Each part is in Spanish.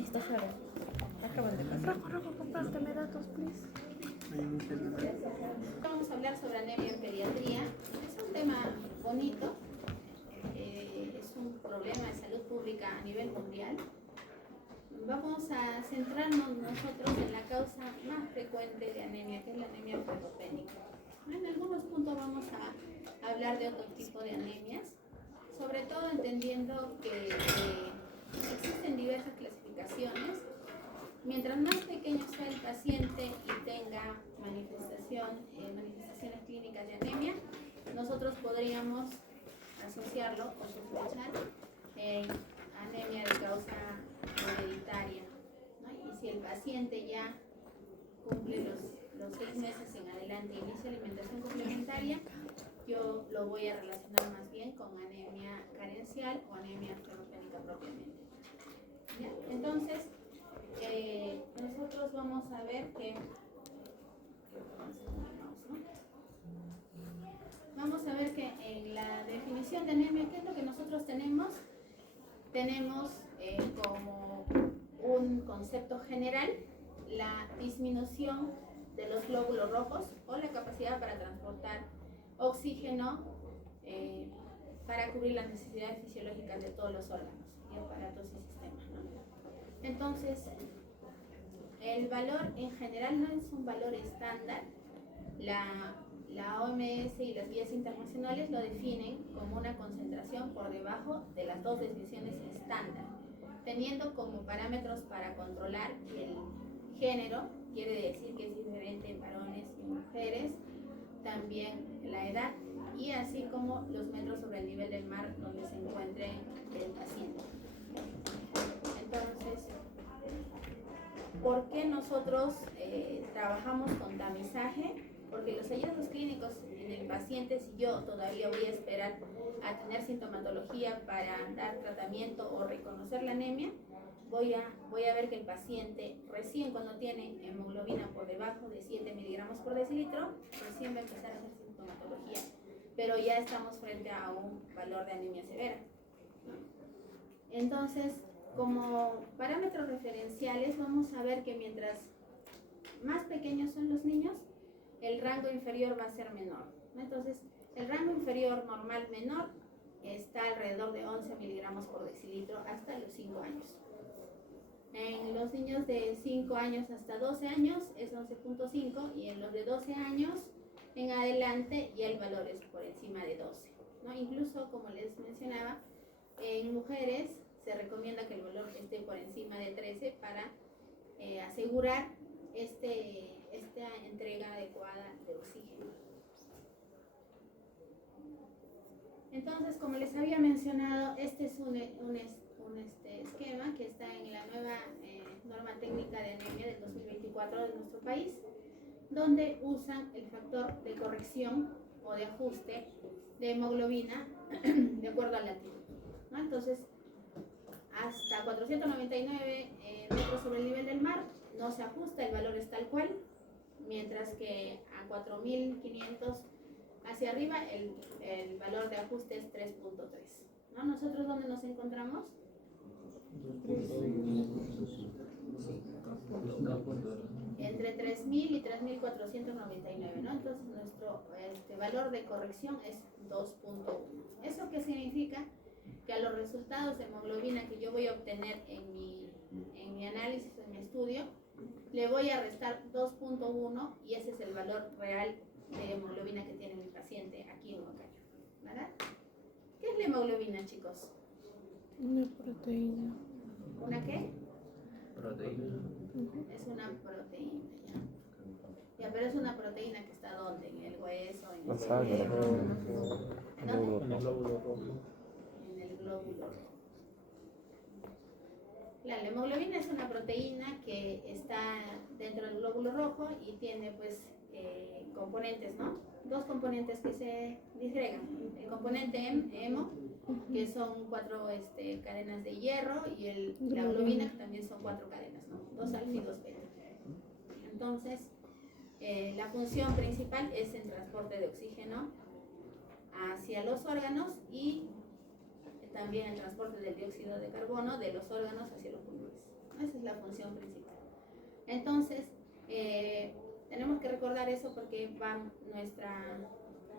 está claro. Acaban de pasar. Rojo, compárteme datos, please. Vamos a hablar sobre anemia en pediatría. Es un tema bonito, es un problema de salud pública a nivel mundial. Vamos a centrarnos nosotros en la causa más frecuente de anemia, que es la anemia febropénica. En algunos puntos vamos a hablar de otro tipo de anemias, sobre todo entendiendo que existen diversas clasificaciones. Mientras más pequeño sea el paciente y tenga manifestaciones clínicas de anemia, nosotros podríamos asociarlo o sospechar anemia de causa hereditaria, ¿no? Y si el paciente ya cumple los 6 meses en adelante y inicia alimentación complementaria, yo lo voy a relacionar más bien con anemia carencial o anemia febropénica propiamente. ¿Ya? Entonces, nosotros vamos a ver que en la definición de anemia, ¿qué es lo que nosotros tenemos? Tenemos como un concepto general la disminución de los glóbulos rojos o la capacidad para transportar oxígeno para cubrir las necesidades fisiológicas de todos los órganos y aparatos y sistemas, ¿no? Entonces, el valor en general no es un valor estándar. La OMS y las guías internacionales lo definen como una concentración por debajo de las 2 desviaciones estándar, teniendo como parámetros para controlar el género, quiere decir que es diferente en varones y mujeres, también la edad y así como los metros sobre el nivel del mar donde se encuentre el paciente. Entonces, ¿por qué nosotros trabajamos con tamizaje? Porque los hallazgos clínicos en el paciente, si yo todavía voy a esperar a tener sintomatología para dar tratamiento o reconocer la anemia, voy a ver que el paciente recién cuando tiene hemoglobina por debajo de 7 miligramos por decilitro, recién va a empezar a hacer sintomatología, pero ya estamos frente a un valor de anemia severa. Entonces, como parámetros referenciales, vamos a ver que mientras más pequeños son los niños, el rango inferior va a ser menor, ¿no? Entonces, el rango inferior normal menor está alrededor de 11 miligramos por decilitro hasta los 5 años. En los niños de 5 años hasta 12 años es 11.5 y en los de 12 años en adelante ya el valor es por encima de 12, ¿no? Incluso, como les mencionaba, en mujeres se recomienda que el valor esté por encima de 13 para asegurar esta entrega adecuada de oxígeno. Entonces, como les había mencionado, este es un esquema que está en la nueva norma técnica de anemia del 2024 de nuestro país, donde usan el factor de corrección o de ajuste de hemoglobina de acuerdo al latido, ¿no? Entonces, hasta 499 metros sobre el nivel del mar no se ajusta, el valor es tal cual, mientras que a 4500 hacia arriba el valor de ajuste es 3.3, ¿no? ¿Nosotros dónde nos encontramos? Entre 3000 y 3499, ¿no? Entonces nuestro valor de corrección es 2.1. ¿Eso qué significa? Que a los resultados de hemoglobina que yo voy a obtener en mi análisis, en mi estudio, le voy a restar 2.1 y ese es el valor real de hemoglobina que tiene mi paciente aquí en Huancayo, ¿verdad? ¿Qué es la hemoglobina, chicos? Una proteína. ¿Una qué? Proteína. Es una proteína, ya. Ya, pero es una proteína que está ¿dónde? En el hueso, en el cerebro. ¿Dónde? En el glóbulo rojo. En el glóbulo rojo. La hemoglobina es una proteína que está dentro del glóbulo rojo y tiene pues componentes, ¿no? 2 componentes que se disgregan. El componente hemo, que son 4 cadenas de hierro, y la globina, que también son 4 cadenas, ¿no? 2 alfa y 2 beta. Entonces, la función principal es el transporte de oxígeno hacia los órganos y también el transporte del dióxido de carbono de los órganos hacia los pulmones. Esa es la función principal. Entonces, tenemos que recordar eso porque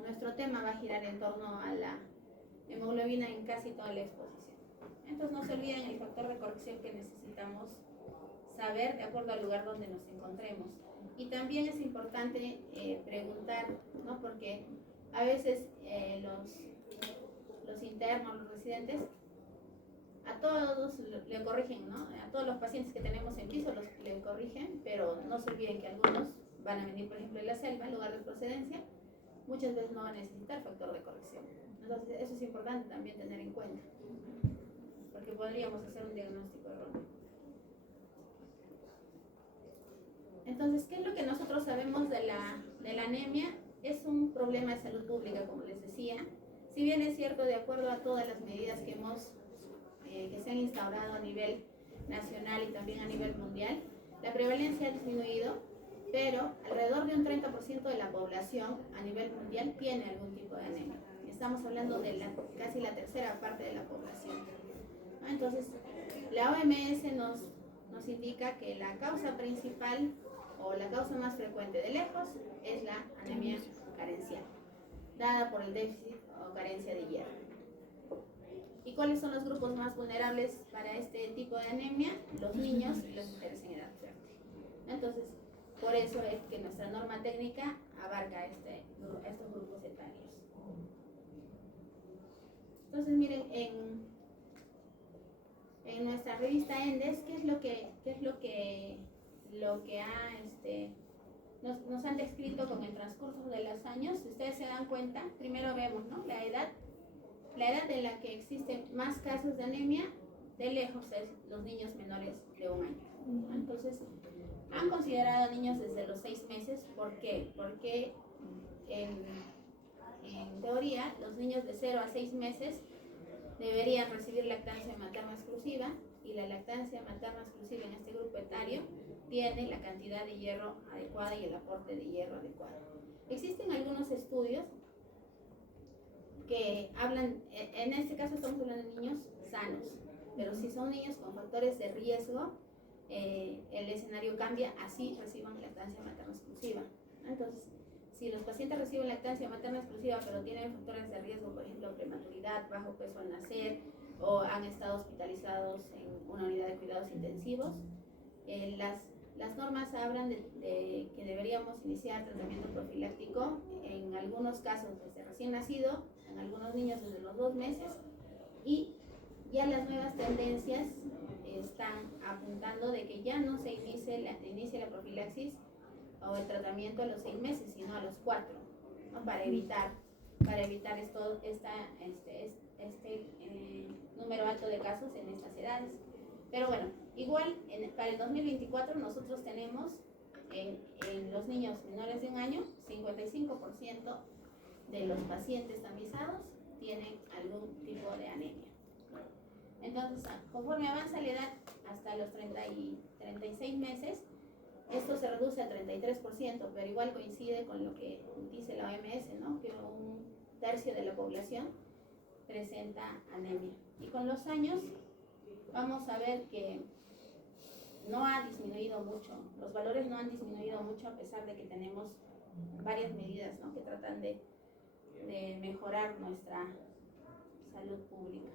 nuestro tema va a girar en torno a la hemoglobina en casi toda la exposición. Entonces, no se olviden el factor de corrección que necesitamos saber de acuerdo al lugar donde nos encontremos. Y también es importante preguntar, ¿no? Porque a veces los internos, los residentes, a todos le corrigen, ¿no? A todos los pacientes que tenemos en piso le corrigen, pero no se olviden que algunos van a venir, por ejemplo, de la selva, en lugar de procedencia, muchas veces no van a necesitar factor de corrección. Entonces, eso es importante también tener en cuenta, porque podríamos hacer un diagnóstico erróneo. Entonces, ¿qué es lo que nosotros sabemos de la anemia? Es un problema de salud pública, como les decía. Si bien es cierto, de acuerdo a todas las medidas que se han instaurado a nivel nacional y también a nivel mundial, la prevalencia ha disminuido, pero alrededor de un 30% de la población a nivel mundial tiene algún tipo de anemia. Estamos hablando de casi la tercera parte de la población. Entonces, la OMS nos indica que la causa principal o la causa más frecuente de lejos es la anemia carencial, dada por el déficit o carencia de hierro. ¿Y cuáles son los grupos más vulnerables para este tipo de anemia? Los niños y las mujeres en edad fértil. Entonces, por eso es que nuestra norma técnica abarca estos grupos etarios. Entonces, miren, en nuestra revista ENDES, ¿qué es lo que nos han descrito con el transcurso de los años? Si ustedes se dan cuenta, primero vemos, ¿no? La edad en la que existen más casos de anemia, de lejos es los niños menores de 1 año. Entonces, han considerado a niños desde los 6 meses. ¿Por qué? Porque en teoría, los niños de 0 a 6 meses deberían recibir lactancia materna exclusiva, y la lactancia materna exclusiva en este grupo etario tiene la cantidad de hierro adecuada y el aporte de hierro adecuado. Existen algunos estudios que hablan, en este caso estamos hablando de niños sanos, pero si son niños con factores de riesgo, el escenario cambia, así reciban lactancia materna exclusiva. Entonces, si los pacientes reciben lactancia materna exclusiva pero tienen factores de riesgo, por ejemplo, prematuridad, bajo peso al nacer, o han estado hospitalizados en una unidad de cuidados intensivos, las normas hablan de que deberíamos iniciar tratamiento profiláctico en algunos casos desde recién nacido, en algunos niños desde los 2 meses, y ya las nuevas tendencias están apuntando de que ya no se inicie la profilaxis o el tratamiento a los 6 meses, sino a los 4, ¿no? para evitar este número alto de casos en estas edades. Pero bueno, igual para el 2024 nosotros tenemos en los niños menores de 1 año, 55% de los pacientes tamizados tienen algún tipo de anemia. Entonces, conforme avanza la edad hasta los 36 meses, esto se reduce al 33%, pero igual coincide con lo que dice la OMS, ¿no? Que 1/3 de la población presenta anemia. Y con los años vamos a ver que no ha disminuido mucho, los valores no han disminuido mucho, a pesar de que tenemos varias medidas, ¿no? que tratan de mejorar nuestra salud pública.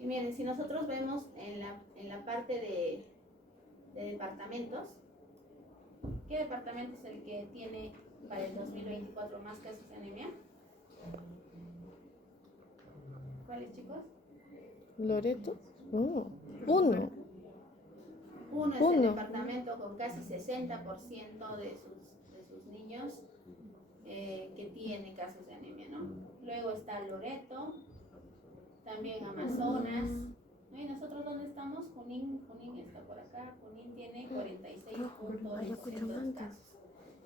Y miren, si nosotros vemos en la parte de departamentos, ¿qué departamento es el que tiene para el 2024 más casos de anemia? ¿Cuáles, chicos? Loreto. Uno es el departamento con casi 60% de sus niños que tiene casos de anemia, ¿no? Luego está Loreto, también Amazonas, ¿no? ¿Y nosotros dónde estamos? Junín está por acá. Junín tiene 46.200 casos.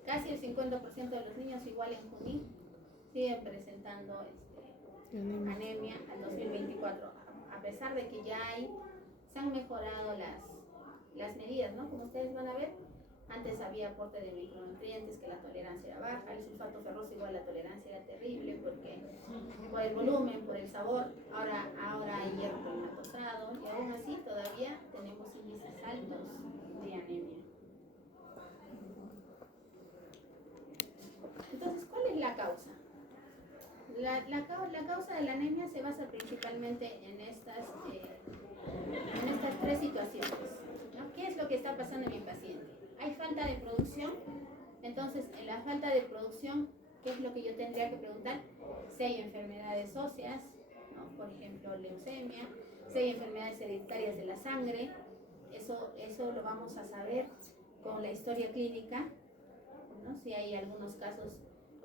Casi el 50% de los niños, igual en Junín, siguen presentando anemia al 2024, a pesar de que ya se han mejorado las medidas, ¿no? Como ustedes van a ver, Antes había aporte de micronutrientes, que la tolerancia era baja, el sulfato ferroso igual la tolerancia era terrible porque por el volumen, por el sabor, ahora hay hierro polimatosado y aún así todavía tenemos índices altos de anemia. Entonces, ¿cuál es la causa? La causa de la anemia se basa principalmente en estas tres situaciones, ¿no? ¿Qué es lo que está pasando en mi paciente? Hay falta de producción, entonces en la falta de producción, ¿qué es lo que yo tendría que preguntar? Si hay enfermedades óseas, ¿no? Por ejemplo, leucemia, si hay enfermedades hereditarias de la sangre, eso lo vamos a saber con la historia clínica, ¿no? Si hay algunos casos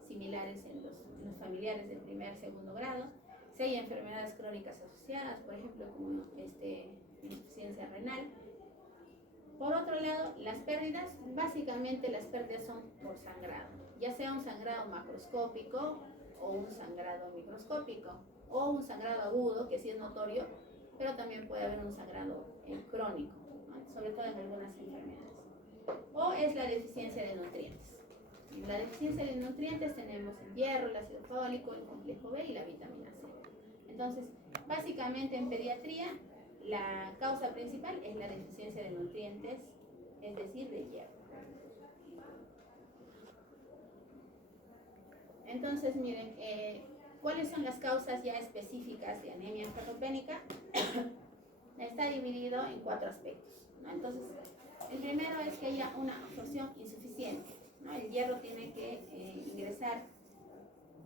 similares en los familiares de primer, segundo grado, si hay enfermedades crónicas asociadas, por ejemplo, como insuficiencia renal. Por otro lado, las pérdidas, básicamente las pérdidas son por sangrado, ya sea un sangrado macroscópico o un sangrado microscópico, o un sangrado agudo, que sí es notorio, pero también puede haber un sangrado crónico, ¿no? Sobre todo en algunas enfermedades. O es la deficiencia de nutrientes. En la deficiencia de nutrientes tenemos el hierro, el ácido fólico, el complejo B y la vitamina C. Entonces, básicamente en pediatría, la causa principal es la deficiencia de nutrientes, es decir, de hierro. Entonces, miren, ¿cuáles son las causas ya específicas de anemia hepatopénica? Está dividido en 4 aspectos, ¿no? Entonces, el primero es que haya una absorción insuficiente, ¿no? El hierro tiene que ingresar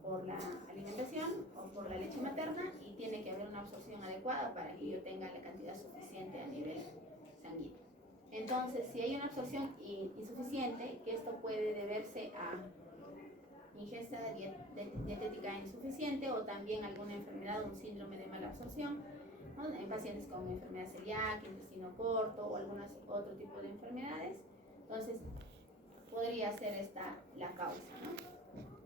por la alimentación o por la leche materna y tiene que haber una absorción adecuada para que yo tenga la cantidad suficiente a nivel sanguíneo. Entonces, si hay una absorción insuficiente, que esto puede deberse a ingesta dietética insuficiente o también alguna enfermedad, un síndrome de mala absorción, ¿no? En pacientes con enfermedad celíaca, intestino corto o algunos otro tipo de enfermedades. Entonces, podría ser esta la causa, ¿no?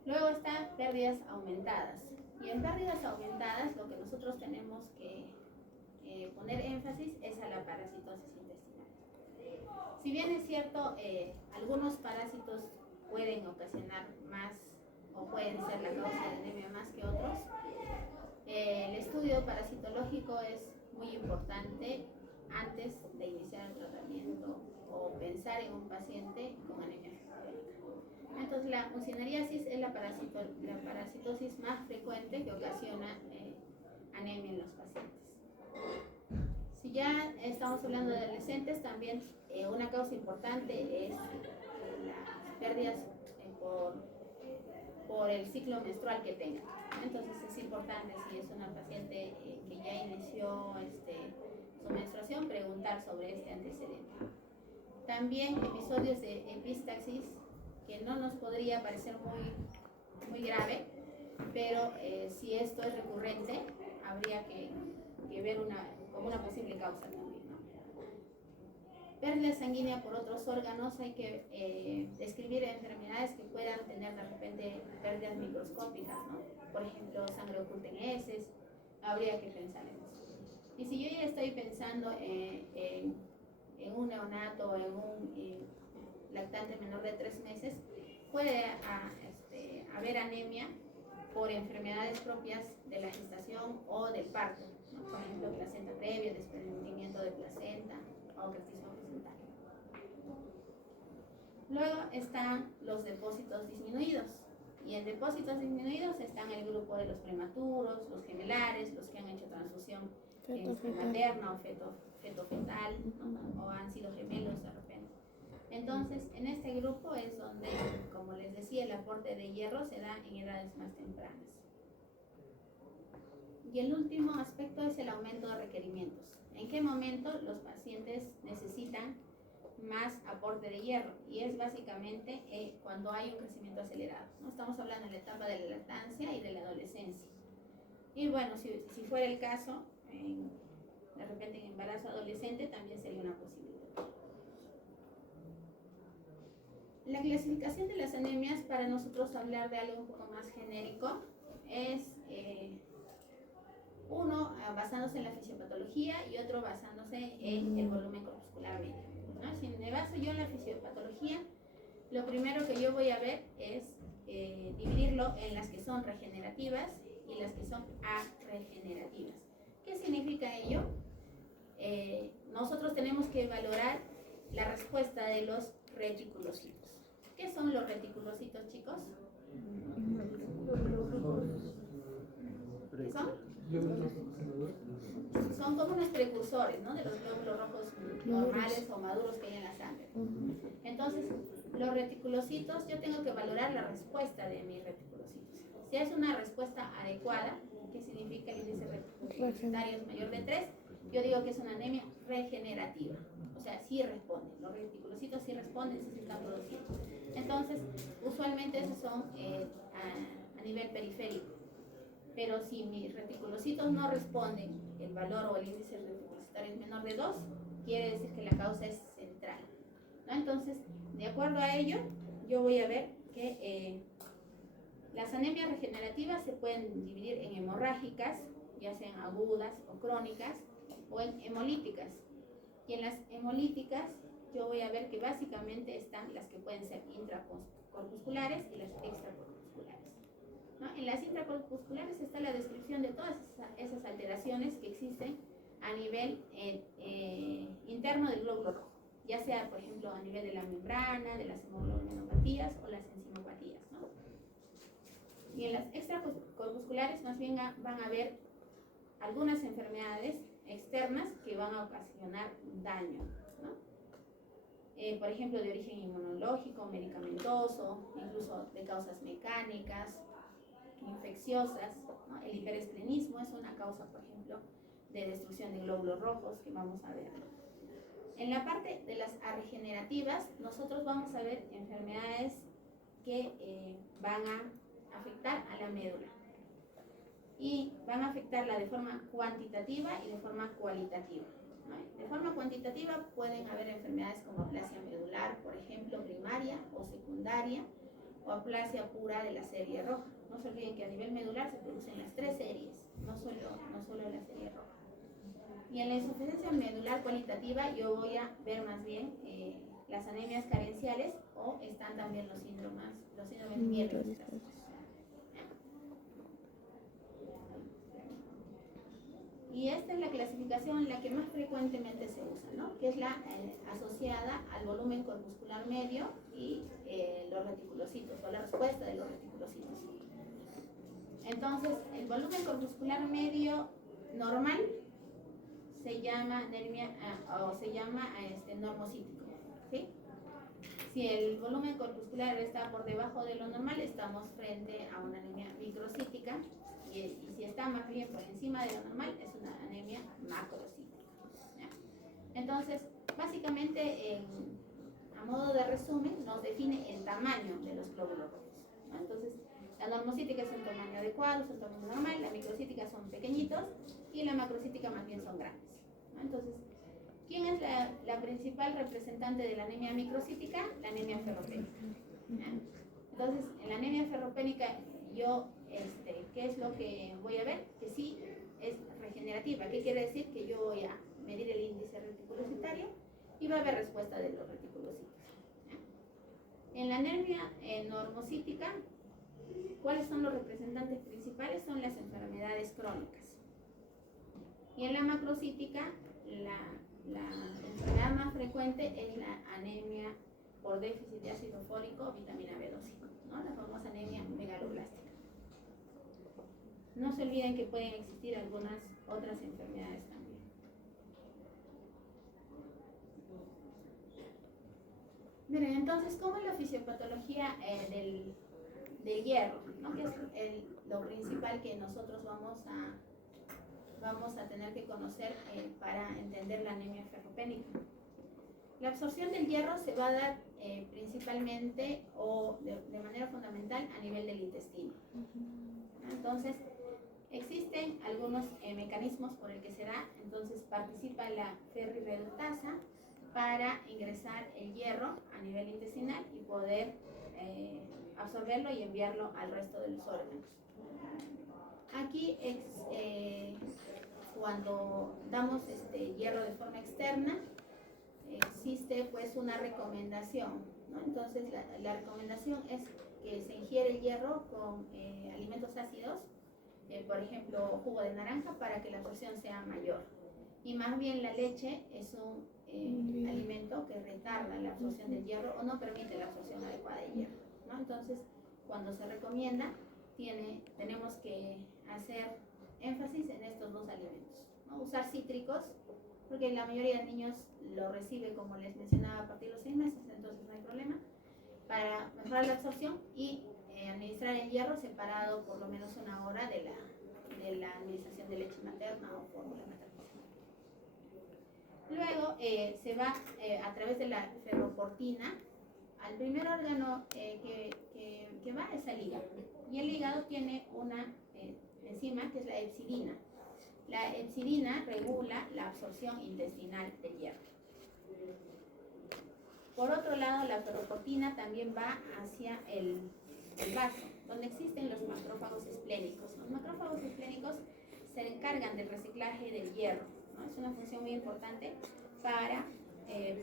Luego están pérdidas aumentadas. Y en pérdidas aumentadas lo que nosotros tenemos que poner énfasis es a la parasitosis intestinal. Si bien es cierto, algunos parásitos pueden ocasionar más o pueden ser la causa de anemia más que otros, el estudio parasitológico es muy importante antes de iniciar el tratamiento o pensar en un paciente con anemia hepatopénica. Entonces, la uncinariasis es la parasitosis más frecuente que ocasiona anemia en los pacientes. Si ya estamos hablando de adolescentes, también una causa importante es las pérdidas por el ciclo menstrual que tenga. Entonces, es importante, si es una paciente que ya inició su menstruación, preguntar sobre este antecedente. También episodios de epistaxis, que no nos podría parecer muy grave, pero si esto es recurrente, habría que ver como una posible causa también, ¿no? Pérdida sanguínea por otros órganos, hay que describir enfermedades que puedan tener de repente pérdidas microscópicas, ¿no? Por ejemplo, sangre oculta en heces, habría que pensar en eso. Y si yo ya estoy pensando en un neonato o en un lactante menor de 3 meses, puede haber anemia por enfermedades propias de la gestación o del parto, ¿no? Por ejemplo, placenta previa, desprendimiento de placenta o creatismo placental. Luego están los depósitos disminuidos, y en depósitos disminuidos están el grupo de los prematuros, los gemelares, los que han hecho transfusión materna o feto-fetal, ¿no? O han sido gemelos de repente. Entonces, en este grupo es donde, como les decía, el aporte de hierro se da en edades más tempranas. Y el último aspecto es el aumento de requerimientos. ¿En qué momento los pacientes necesitan más aporte de hierro? Y es básicamente cuando hay un crecimiento acelerado, ¿no? Estamos hablando de la etapa de la lactancia y de la adolescencia. Y bueno, si fuera el caso, de repente en embarazo adolescente también sería una posibilidad. La clasificación de las anemias, para nosotros hablar de algo un poco más genérico, es uno basándose en la fisiopatología y otro basándose en el volumen corpuscular medio. ¿no? Si me baso yo en la fisiopatología, lo primero que yo voy a ver es dividirlo en las que son regenerativas y las que son arregenerativas. ¿Qué significa ello? Nosotros tenemos que valorar la respuesta de los reticulocitos. ¿Qué son los reticulocitos, chicos? ¿Qué son? Son como unos precursores, ¿no?, de los glóbulos rojos normales o maduros que hay en la sangre. Entonces, los reticulocitos, yo tengo que valorar la respuesta de mis reticulocitos. Si es una respuesta adecuada, ¿qué significa el índice reticulocitario es mayor de 3? Yo digo que es una anemia regenerativa. O sea, sí responden, los reticulocitos sí responden, sí se están produciendo. Entonces, usualmente esos son a nivel periférico. Pero si mis reticulocitos no responden, el valor o el índice reticulocitario es menor de 2, quiere decir que la causa es central, ¿no? Entonces, de acuerdo a ello, yo voy a ver que las anemias regenerativas se pueden dividir en hemorrágicas, ya sean agudas o crónicas, o en hemolíticas. Y en las hemolíticas yo voy a ver que básicamente están las que pueden ser intracorpusculares y las extracorpusculares, ¿no? En las intracorpusculares está la descripción de todas esas alteraciones que existen a nivel interno del glóbulo rojo, ya sea, por ejemplo, a nivel de la membrana, de las hemoglobinopatías o las enzimopatías, ¿no? Y en las extracorpusculares más bien van a haber algunas enfermedades externas que van a ocasionar daño, ¿no? Por ejemplo, de origen inmunológico, medicamentoso, incluso de causas mecánicas, infecciosas, ¿no? El hiperesplenismo es una causa, por ejemplo, de destrucción de glóbulos rojos que vamos a ver. En la parte de las arregenerativas, nosotros vamos a ver enfermedades que van a afectar a la médula. Y van a afectarla de forma cuantitativa y de forma cualitativa, ¿no? De forma cuantitativa pueden haber enfermedades como aplasia medular, por ejemplo, primaria o secundaria, o aplasia pura de la serie roja. No se olviden que a nivel medular se producen las 3 series, no solo la serie roja. Y en la insuficiencia medular cualitativa yo voy a ver más bien las anemias carenciales, o están también los síndromes mieloidistásicos. Y esta es la clasificación la que más frecuentemente se usa, ¿no? Que es la asociada al volumen corpuscular medio y los reticulocitos, o la respuesta de los reticulocitos. Entonces, el volumen corpuscular medio normal se llama anemia o se llama normocítico, ¿sí? Si el volumen corpuscular está por debajo de lo normal, estamos frente a una anemia microcítica. Y si está más bien por encima de lo normal, es una anemia macrocítica, ¿ya? Entonces, básicamente, a modo de resumen, nos define el tamaño de los glóbulos rojos, ¿no? Entonces, la normocítica es un tamaño adecuado, es un tamaño normal, la microcítica son pequeñitos y la macrocítica más bien son grandes, ¿no? Entonces, ¿quién es la principal representante de la anemia microcítica? La anemia ferropénica, ¿ya? Entonces, en la anemia ferropénica yo ¿qué es lo que voy a ver? Que sí es regenerativa. ¿Qué quiere decir? Que yo voy a medir el índice reticulocitario y va a haber respuesta de los reticulocitos, ¿ya? En la anemia normocítica, ¿cuáles son los representantes principales? Son las enfermedades crónicas. Y en la macrocítica, la enfermedad más frecuente es la anemia por déficit de ácido fólico o vitamina B12, ¿no? La famosa anemia megaloblástica. No se olviden que pueden existir algunas otras enfermedades también. Miren, entonces, ¿cómo es la fisiopatología del hierro, ¿no? Que es lo principal que nosotros vamos a tener que conocer para entender la anemia ferropénica. La absorción del hierro se va a dar principalmente o de manera fundamental a nivel del intestino. Entonces, existen algunos mecanismos por el que se da. Entonces, participa la ferrirreductasa para ingresar el hierro a nivel intestinal y poder absorberlo y enviarlo al resto de los órganos. Aquí cuando damos hierro de forma externa, existe pues una recomendación, ¿no? Entonces la recomendación es que se ingiere el hierro con alimentos ácidos, por ejemplo jugo de naranja, para que la absorción sea mayor. Y más bien la leche es un alimento que retarda la absorción del hierro o no permite la absorción adecuada de hierro, ¿no? Entonces cuando se recomienda tenemos que hacer énfasis en estos dos alimentos, ¿no? Usar cítricos, porque la mayoría de niños lo recibe, como les mencionaba, a partir de los 6 meses, entonces no hay problema, para mejorar la absorción, y administrar el hierro separado por lo menos 1 hora de la administración de leche materna o fórmula materna. Luego se va a través de la ferroportina al primer órgano que va es al hígado, y el hígado tiene una enzima que es la hepcidina. La hepcidina regula la absorción intestinal del hierro. Por otro lado, la ferroportina también va hacia el vaso, donde existen los macrófagos esplénicos. Los macrófagos esplénicos se encargan del reciclaje del hierro, ¿no? Es una función muy importante para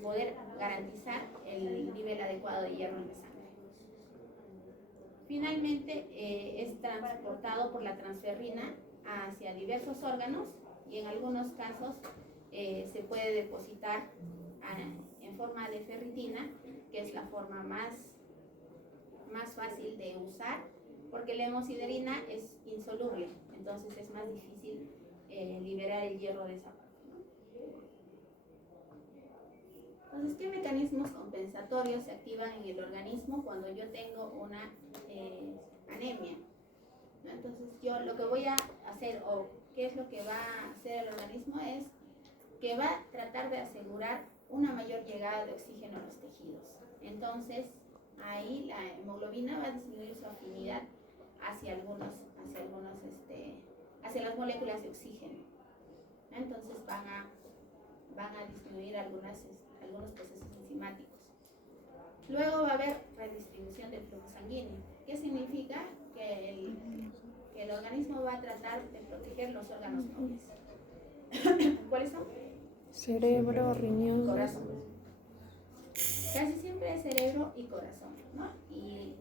poder garantizar el nivel adecuado de hierro en la sangre. Finalmente, es transportado por la transferrina hacia diversos órganos, y en algunos casos se puede depositar en forma de ferritina, que es la forma más fácil de usar, porque la hemosiderina es insoluble, entonces es más difícil liberar el hierro de esa parte, ¿no? Entonces, ¿qué mecanismos compensatorios se activan en el organismo cuando yo tengo una anemia? ¿No? Entonces, yo lo que voy a hacer, o qué es lo que va a hacer el organismo, es que va a tratar de asegurar una mayor llegada de oxígeno a los tejidos. Entonces, ahí la hemoglobina va a disminuir su afinidad hacia las moléculas de oxígeno. Entonces van a disminuir algunos procesos enzimáticos. Luego va a haber redistribución del flujo sanguíneo. ¿Qué significa? Que el organismo va a tratar de proteger los órganos nobles. ¿Cuáles son? Cerebro, riñón, Corazón. Casi siempre es cerebro y corazón, ¿no? ¿Y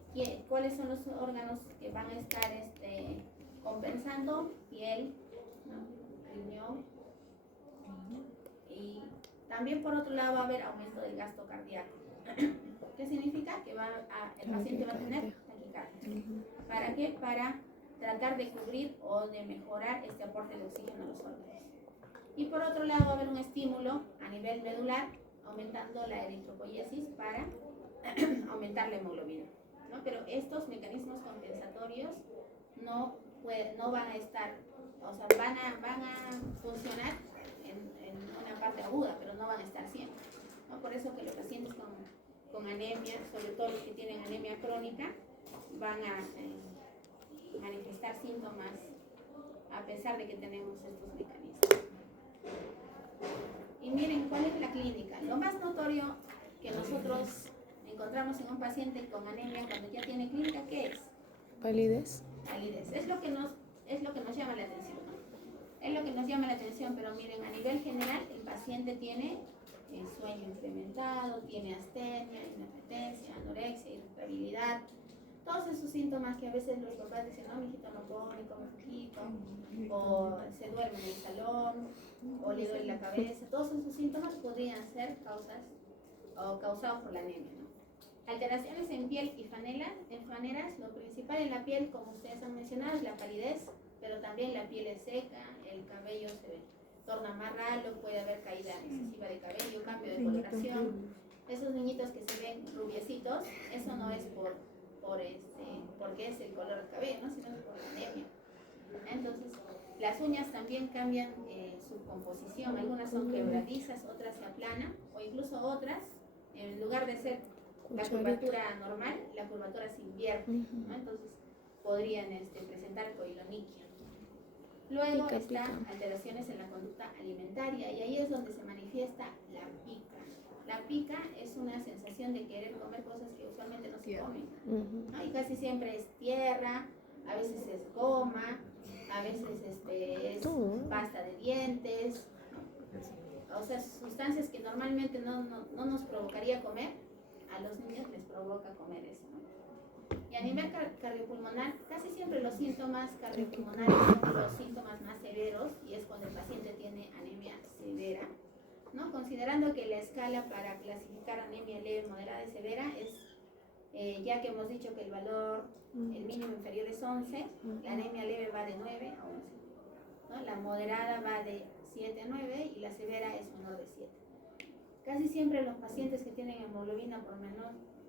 cuáles son los órganos que van a estar compensando? Piel, ¿no? Riñón. Y también por otro lado va a haber aumento del gasto cardíaco. ¿Qué significa? Que el paciente va a tener taquicardia. ¿Para qué? Para tratar de cubrir o de mejorar este aporte de oxígeno a los órganos. Y por otro lado va a haber un estímulo a nivel medular, aumentando la eritropoiesis para aumentar la hemoglobina, ¿no? Pero estos mecanismos compensatorios no van a estar, o sea, van a funcionar en una parte aguda, pero no van a estar siempre, ¿no? Por eso que los pacientes con anemia, sobre todo los que tienen anemia crónica, van a manifestar síntomas a pesar de que tenemos estos mecanismos. Y miren, ¿cuál es la clínica? Lo más notorio que nosotros encontramos en un paciente con anemia cuando ya tiene clínica, ¿qué es? palidez. Palidez. Es lo que nos llama la atención, ¿no? Es lo que nos llama la atención, pero miren, a nivel general, el paciente tiene sueño incrementado, tiene astenia, inapetencia, anorexia, irritabilidad, todos esos síntomas que a veces los papás dicen, no, mi hijito no come poquito, o se duerme en el salón, o le duele la cabeza. Todos esos síntomas podrían ser causados por la anemia, ¿no? Alteraciones en piel y faneras. Lo principal en la piel, como ustedes han mencionado, es la palidez, pero también la piel es seca, el cabello se torna más ralo, puede haber caída excesiva de cabello, cambio de coloración. Esos niñitos que se ven rubiecitos, eso no es porque es el color del cabello, ¿no? Sino es por la anemia. Entonces, las uñas también cambian su composición. Algunas son quebradizas, otras se aplanan, o incluso otras, en lugar de ser la curvatura normal, la curvatura se invierte, ¿no? Entonces podrían presentar coiloniquia. Luego están alteraciones en la conducta alimentaria, y ahí es donde se manifiesta la pica. La pica es una sensación de querer comer cosas que usualmente no se comen, ¿no? Y casi siempre es tierra, a veces es goma, a veces es pasta de dientes, ¿no? o sea, sustancias que normalmente no nos provocaría comer, a los niños les provoca comer eso, ¿no? Y a nivel cardiopulmonar, casi siempre los síntomas cardiopulmonares son los síntomas más severos y es cuando el paciente tiene anemia severa, ¿no? Considerando que la escala para clasificar anemia leve, moderada y severa es, ya que hemos dicho que el valor, el mínimo inferior es 11, la anemia leve va de 9 a 11, ¿no? La moderada va de 7 a 9 y la severa es menor de 7. Casi siempre los pacientes que tienen hemoglobina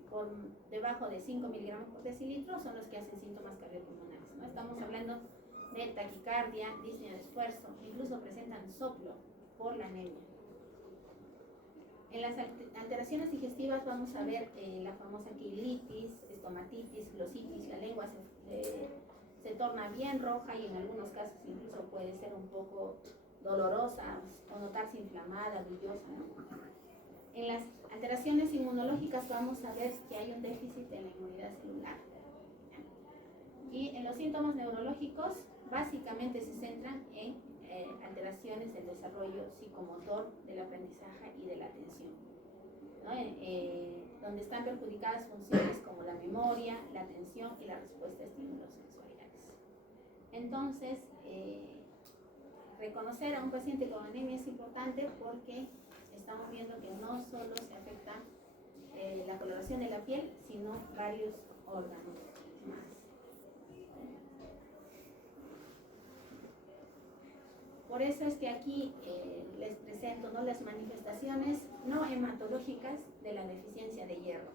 por debajo de 5 miligramos por decilitro son los que hacen síntomas cardiopulmonares, ¿no? Estamos hablando de taquicardia, disnea de esfuerzo, incluso presentan soplo por la anemia. En las alteraciones digestivas vamos a ver la famosa quilitis, estomatitis, glositis, la lengua se torna bien roja y en algunos casos incluso puede ser un poco dolorosa o notarse inflamada, brillosa, ¿no? En las alteraciones inmunológicas vamos a ver que hay un déficit en la inmunidad celular. Y en los síntomas neurológicos básicamente se centran en alteraciones del desarrollo psicomotor, del aprendizaje y de la atención, ¿no? Donde están perjudicadas funciones como la memoria, la atención y la respuesta a estímulos sensoriales. Entonces, reconocer a un paciente con anemia es importante porque estamos viendo que no solo se afecta la coloración de la piel, sino varios órganos más. Por eso es que aquí les presento, ¿no?, las manifestaciones no hematológicas de la deficiencia de hierro.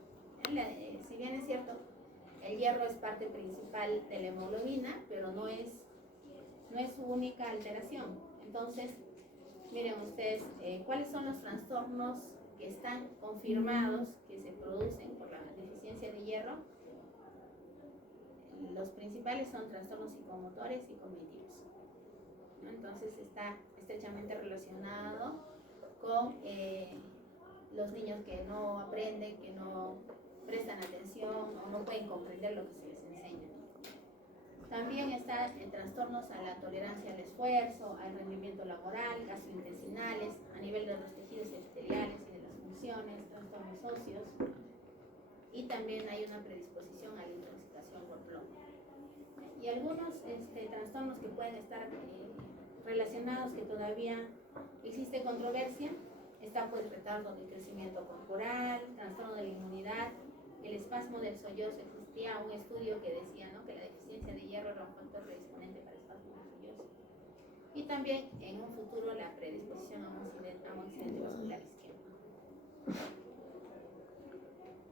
Si bien es cierto, el hierro es parte principal de la hemoglobina, pero no es su única alteración. Entonces, miren ustedes, ¿cuáles son los trastornos que están confirmados que se producen por la deficiencia de hierro? Los principales son trastornos psicomotores y cognitivos, ¿no? Entonces está estrechamente relacionado con los niños que no aprenden, que no prestan atención o no pueden comprender lo que se les enseña. También está trastornos a la tolerancia al esfuerzo, al rendimiento laboral, gastrointestinales, a nivel de los tejidos epiteliales y de las funciones, trastornos óseos, y también hay una predisposición a la intoxicación por plomo. Y algunos trastornos que pueden estar relacionados, que todavía existe controversia, está pues retardo del crecimiento corporal, trastorno de la inmunidad, el espasmo del sollozo. Existía un estudio que decía, ¿no?, que la deficiencia de hierro era un factor predisponente para espasmo del sollozo. Y también en un futuro la predisposición a un accidente vascular isquémico.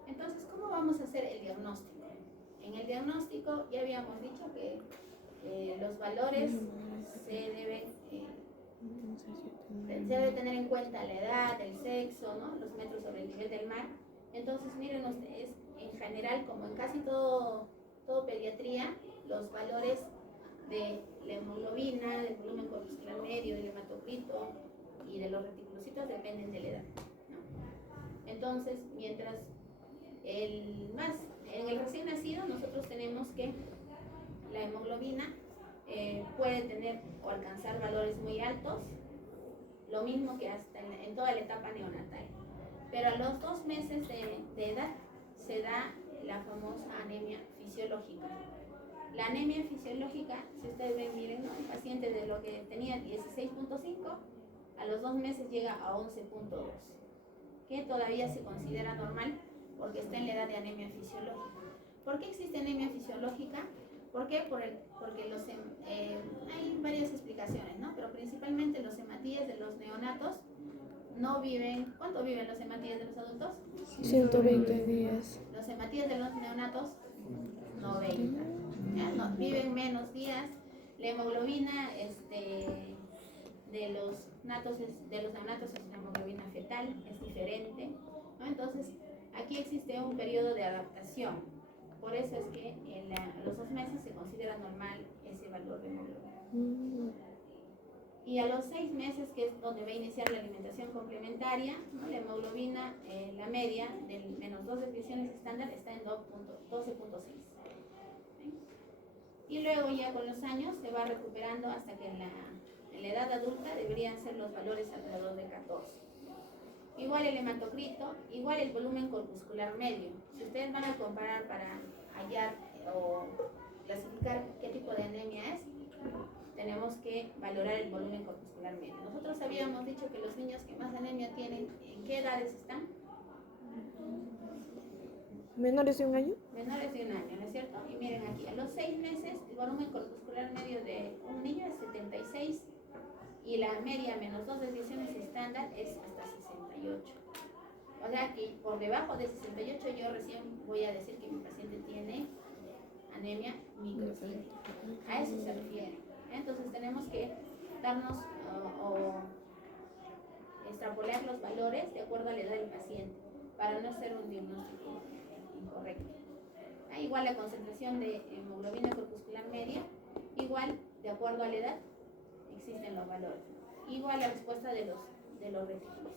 Entonces, ¿cómo vamos a hacer el diagnóstico? En el diagnóstico ya habíamos dicho que los valores se debe tener en cuenta la edad, el sexo, ¿no?, los metros sobre el nivel del mar. Entonces, miren ustedes, en general, como en casi todo pediatría, los valores de la hemoglobina, del volumen corpuscular medio, del hematocrito y de los reticulocitos dependen de la edad, ¿no? Entonces, mientras en el recién nacido nosotros tenemos que la hemoglobina puede tener o alcanzar valores muy altos, lo mismo que hasta en toda la etapa neonatal. Pero a los 2 meses de edad se da la famosa anemia fisiológica. La anemia fisiológica, si ustedes ven, miren, ¿no?, el paciente de lo que tenía 16.5, a los 2 meses llega a 11.2, que todavía se considera normal porque está en la edad de anemia fisiológica. ¿Por qué existe anemia fisiológica? ¿Por qué? Porque hay varias explicaciones, ¿no? Pero principalmente los hematíes de los neonatos no viven. ¿Cuánto viven los hematíes de los adultos? 120 días. Los hematíes de los neonatos, 90. ¿Ya? No, viven menos días. La hemoglobina de los neonatos es una hemoglobina fetal, es diferente, ¿no? Entonces, aquí existe un periodo de adaptación. Por eso es que a los 2 meses se considera normal ese valor de hemoglobina. Y a los 6 meses, que es donde va a iniciar la alimentación complementaria, ¿no?, la hemoglobina, la media del menos 2 desviaciones estándar está en 12.6. Y luego ya con los años se va recuperando hasta que en en la edad adulta deberían ser los valores alrededor de 14. Igual el hematocrito, igual el volumen corpuscular medio. Si ustedes van a comparar para hallar o clasificar qué tipo de anemia es, tenemos que valorar el volumen corpuscular medio. Nosotros habíamos dicho que los niños que más anemia tienen, ¿en qué edades están? ¿Menores de un año? Menores de un año, ¿no es cierto? Y miren aquí, a los 6 meses el volumen corpuscular medio de un niño es 76 y la media menos 2 desviaciones estándar es hasta 68. O sea que por debajo de 68 yo recién voy a decir que mi paciente tiene anemia microcítica. A eso se refiere. Entonces tenemos que darnos o extrapolar los valores de acuerdo a la edad del paciente para no hacer un diagnóstico incorrecto. Igual la concentración de hemoglobina corpuscular media, igual de acuerdo a la edad existen los valores. Igual la respuesta de los reticulocitos.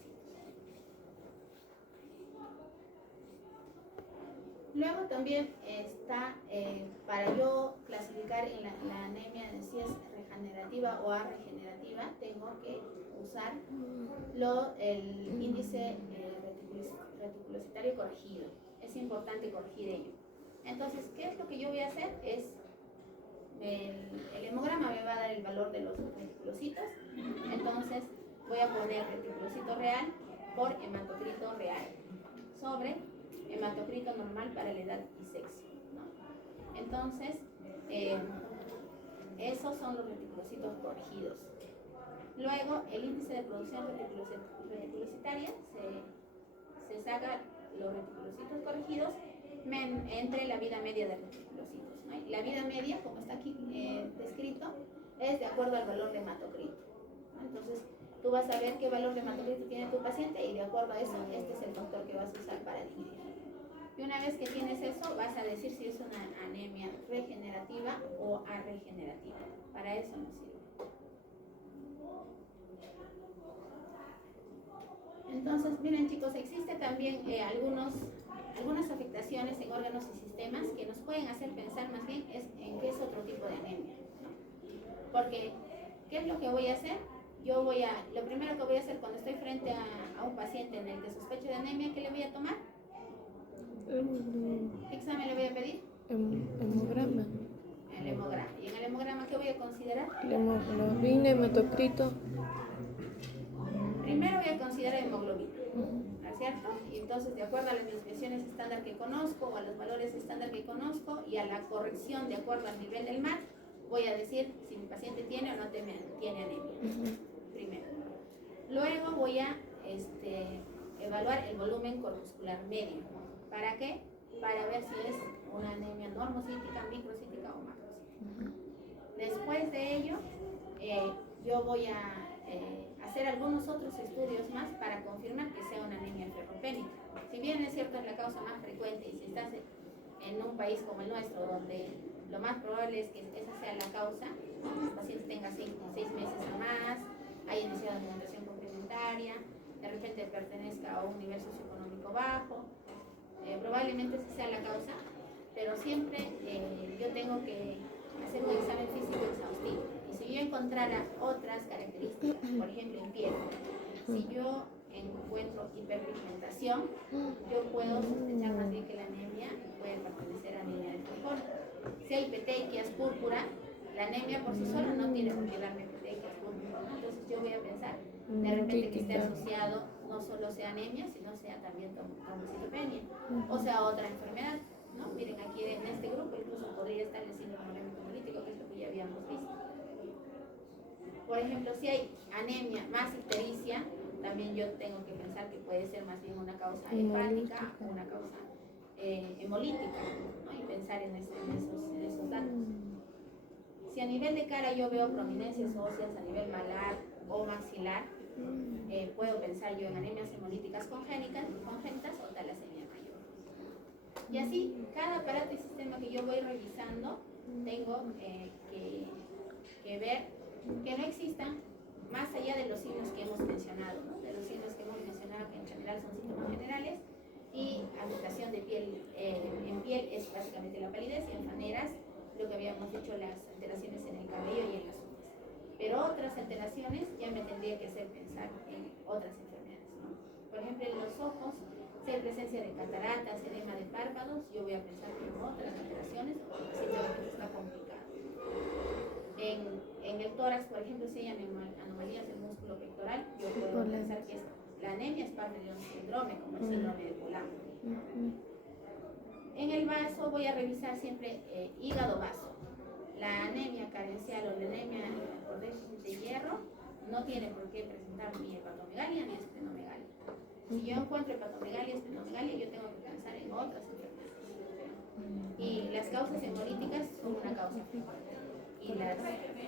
Luego también está, para yo clasificar en la anemia de si es regenerativa o arregenerativa, tengo que usar el índice reticulocitario corregido. Es importante corregir ello. Entonces, ¿qué es lo que yo voy a hacer? El hemograma me va a dar el valor de los reticulocitos. Entonces, voy a poner reticulocito real por hematocrito real sobre hematocrito normal para la edad y sexo, ¿no? Entonces, esos son los reticulocitos corregidos. Luego, el índice de producción reticulocitaria se saca los reticulocitos corregidos entre la vida media de reticulocitos, ¿no? La vida media, como está aquí descrito, es de acuerdo al valor de hematocrito, ¿no? Entonces, tú vas a ver qué valor de hematocrito tiene tu paciente y de acuerdo a eso, este es el factor que vas a usar para dividir. Y una vez que tienes eso, vas a decir si es una anemia regenerativa o arregenerativa. Para eso nos sirve. Entonces, miren chicos, existe también algunas afectaciones en órganos y sistemas que nos pueden hacer pensar más bien en qué es otro tipo de anemia, ¿no? Porque, ¿qué es lo que voy a hacer? Lo primero que voy a hacer cuando estoy frente a un paciente en el que sospecho de anemia, ¿qué le voy a tomar? ¿Qué examen le voy a pedir? Hemograma. El hemograma. ¿Y en el hemograma qué voy a considerar? Hemoglobina, hematocrito. Primero voy a considerar hemoglobina, ¿no es cierto? Y entonces, de acuerdo a las desviaciones estándar que conozco, o a los valores estándar que conozco, y a la corrección de acuerdo al nivel del MAT, voy a decir si mi paciente tiene o no tiene anemia. Primero. Luego voy a evaluar el volumen corpuscular medio. ¿Para qué? Para ver si es una anemia normocítica, microcítica o macrocítica. Después de ello, yo voy a hacer algunos otros estudios más para confirmar que sea una anemia ferropénica. Si bien es cierto, es la causa más frecuente, y si estás en un país como el nuestro, donde lo más probable es que esa sea la causa, el paciente tenga 6 meses o más, haya iniciado alimentación complementaria, de repente pertenezca a un nivel socioeconómico bajo, probablemente esa sea la causa, pero siempre yo tengo que hacer un examen físico exhaustivo. Y si yo encontrara otras características, por ejemplo en piel, si yo encuentro hiperpigmentación, yo puedo sospechar más bien que la anemia puede pertenecer a anemia de Fanconi. Si hay petequias púrpura, la anemia por sí sola no tiene por qué darme petequias púrpura, ¿no? Entonces yo voy a pensar de repente que esté asociado no solo sea anemia, sino sea también trombocitopenia, o sea otra enfermedad, ¿no? Miren, aquí en este grupo incluso podría estar el síndrome hemolémico hemolítico, que es lo que ya habíamos visto. Por ejemplo, si hay anemia más ictericia, también yo tengo que pensar que puede ser más bien una causa hepática o una causa hemolítica, ¿no? Y pensar en esos datos. Si a nivel de cara yo veo prominencias óseas a nivel malar o maxilar, puedo pensar yo en anemias hemolíticas congénitas o talasemia mayor. Y así, cada aparato y sistema que yo voy revisando, tengo que ver que no existan, más allá de los signos que hemos mencionado, ¿no? De los signos que hemos mencionado, que en general son síntomas generales, y afectación de piel, en piel es básicamente la palidez, y en faneras, lo que habíamos dicho, las alteraciones en el cabello y en las uñas. pero otras alteraciones ya me tendría que hacer pensar en otras enfermedades, ¿no? Por ejemplo, en los ojos, si hay presencia de cataratas, edema de párpados, yo voy a pensar en otras alteraciones o el paciente está complicado. En el tórax, por ejemplo, si hay anomalías del músculo pectoral, yo puedo pensar que la anemia es parte de un síndrome, como el síndrome de Polanco. En el vaso voy a revisar siempre hígado-vaso. La anemia carencial o la anemia por déficit de hierro no tiene por qué presentar ni hepatomegalia ni esplenomegalia. Si yo encuentro hepatomegalia y esplenomegalia, yo tengo que pensar en otras enfermedades. Y las causas hemolíticas son una causa frecuente. Y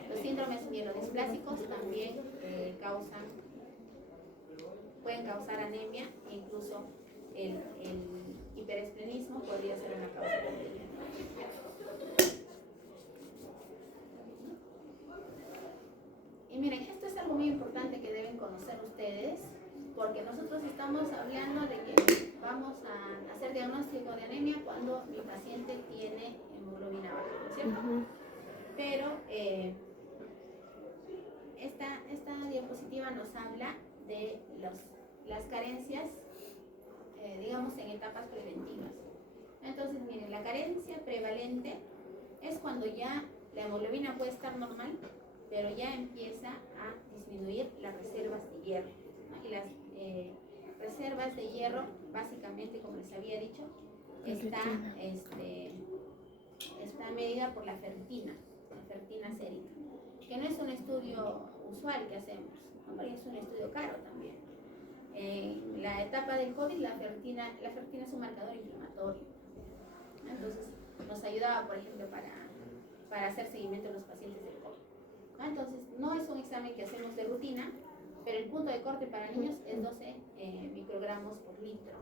los síndromes mielodisplásicos también pueden causar anemia, e incluso el hiperesplenismo podría ser una causa de anemia. Y miren, esto es algo muy importante que deben conocer ustedes, porque nosotros estamos hablando de que vamos a hacer diagnóstico de anemia cuando mi paciente tiene hemoglobina baja, ¿no es cierto? Pero esta diapositiva nos habla de las carencias, digamos, en etapas preventivas. Entonces, miren, la carencia prevalente es cuando ya la hemoglobina puede estar normal, pero ya empieza a disminuir las reservas de hierro, ¿no? Y las reservas de hierro, básicamente, como les había dicho, está medida por la ferritina sérica, que no es un estudio usual que hacemos, ¿no? Porque es un estudio caro también. En la etapa del COVID, la ferritina es un marcador inflamatorio. Entonces, nos ayudaba, por ejemplo, para hacer seguimiento de los pacientes del COVID. Entonces, no es un examen que hacemos de rutina, pero el punto de corte para niños es 12 microgramos por litro.